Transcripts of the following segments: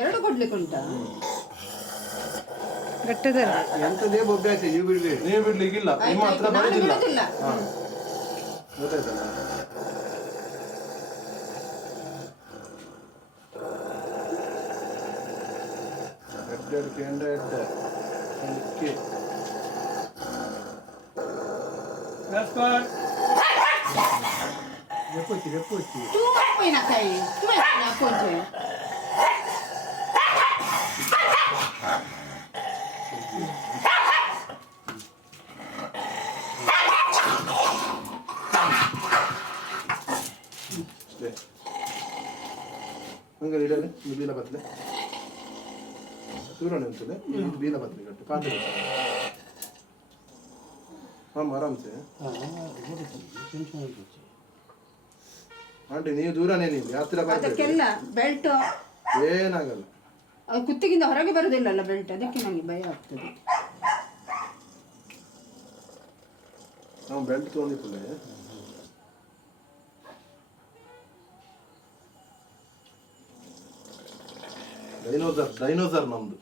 ಎರಡು ಕೊಡ್ಲಿಕ್ಕೆ ಉಂಟಾ? ಗಟ್ಟದಲ್ಲಿ ಎಂತದೇ ಬೊಬ್ಬೆ ಆಯ್ತು, ನೀವು ಬಿಡ್ಲಿ, ನೀವು ಬಿಡ್ಲಿಕ್ಕಿಲ್ಲ, ನಿಮ್ಮ ಹತ್ರ ಬರೋದಿಲ್ಲ. ಗೊತ್ತಾಯ್ತಲ್ಲ? ಎಡ್ಡೆಡ್ ಕೆಂಡ ಎಡ್ಡೆ ಅದಕ್ಕೆ ರೆಪ್ಪೊಚ್ಚಿ ರೆಪ್ಪೊಚ್ಚಿ tu apa nak kai? Tu nak apa je? ಹಂಗೆ ಇಡಲಿ ಬೀಲ ಬತ್ತಲೆ ದೂರನೇ ಅಂತಲೇ ಬೀಲ ಬತ್ತಲೆ ಕಟ್ಟು ಕಾಂತಿ ಹಾಂ ಆರಾಮ್ಸೆ ಆಂಟಿ ನೀವು ದೂರನೇ ನೀವು ಹತ್ತಿರ ಅದಕ್ಕೆಲ್ಲ ಬೆಲ್ಟ್ ಏನಾಗಲ್ಲ, ಅದು ಕುತ್ತಿಗಿಂದ ಹೊರಗೆ ಬರುದಿಲ್ಲಲ್ಲ ಬೆಲ್ಟ್, ಅದಕ್ಕೆ ನನಗೆ ಭಯ ಆಗ್ತದೆ. ನಾವು ಬೆಲ್ಟ್ ತೊಗೊಂಡಿಲ್ಲ. ಡೈನೋಸರ್ ನಮ್ದು.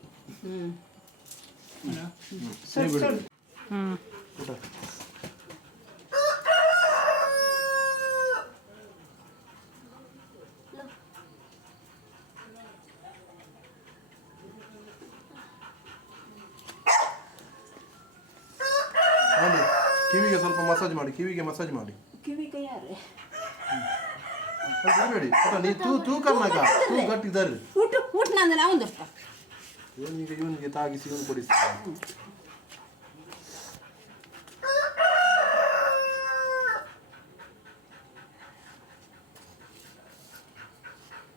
ಕಿವಿಗೆ ಸ್ವಲ್ಪ ಮಸಾಜ್ ಮಾಡಿ, ಕಿವಿಗೆ ಮಸಾಜ್ ಮಾಡಿ. ಕಿವಿಗೆ ಯಾರು ಬೇಡಿ ನೀ ತೂ ಕರ್ನಾಕ ತೂ ಗಟ್ಟಿದ್ದಾರೆ ಊಟ ನಂದು ನಾವು ಒಂದಷ್ಟು ಇವನಿಗೆ ಇವನಿಗೆ ತಾಗಿಸಿ ಇವನು ಕೊಡಿಸಿ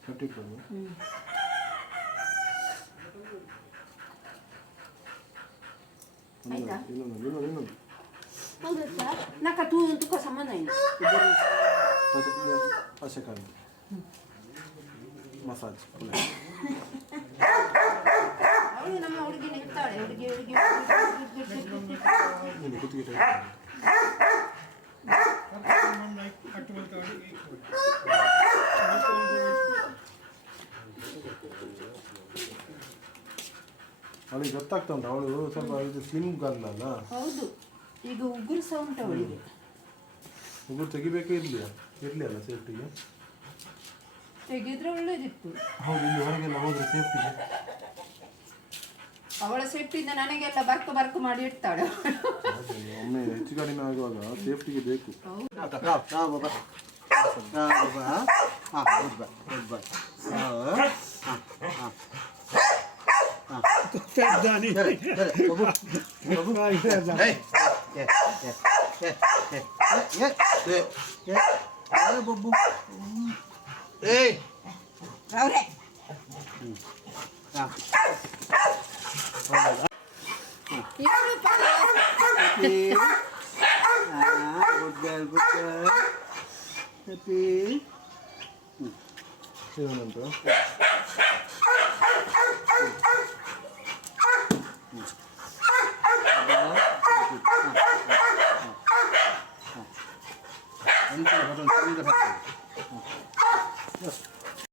ಕಟ್ಟಿಟ್ಕೊಂಡು ಇನ್ನೊಂದು ಹೌದಾ ಸರ್? ನಾಕ ತೂಕ ಸಂಬಂಧ ಇಲ್ಲ. ಅಶಕಾಲ ಮಸಾಜ್ ಅವಳು ನಮ್ಮ ಹುಡುಗಿ ನಿಲ್ತಾಳೆ, ಹುಡುಗಿ ಹುಡುಗಿ ಕುತ್ತಿಗೆ ಅವಳಿಗೆ ಗೊತ್ತಾಗ್ತಾ ಉಂಟು, ಅವಳು ಸ್ವಲ್ಪ ಇದು ಸ್ಲಿಮ್ ಗರ್ಲ್ ಅಲ್ಲ. ಹೌದು, ಈಗ ಉಗುರು ಸಹ ಉಂಟು ಅವಳಿಗೆ. ಉಗುರು ತೆಗಿಬೇಕೇ ಇರಲಿ ಅಲ್ಲ ಸೇಫ್ಟಿಗೆ. ತೆಗೆದ್ರೆ ಒಳ್ಳೇದಿತ್ತು. ಹೌದು, ಇಲ್ಲಿ ಹೊರಗೆಲ್ಲ ಹೋದ್ರೆ ಸೇಫ್ಟಿಗೆ. ಅವಳ ಸೇಫ್ಟಿಯಿಂದ ನನಗೆಲ್ಲ ಬರ್ಕು ಮಾಡಿ ಇಡ್ತಾಳೆ. ಒಮ್ಮೆ ಹೆಚ್ಚು ಕಡಿಮೆ ಆಗುವಾಗ ಸೇಫ್ಟಿಗೆ ಬೇಕು. ಏನಂತ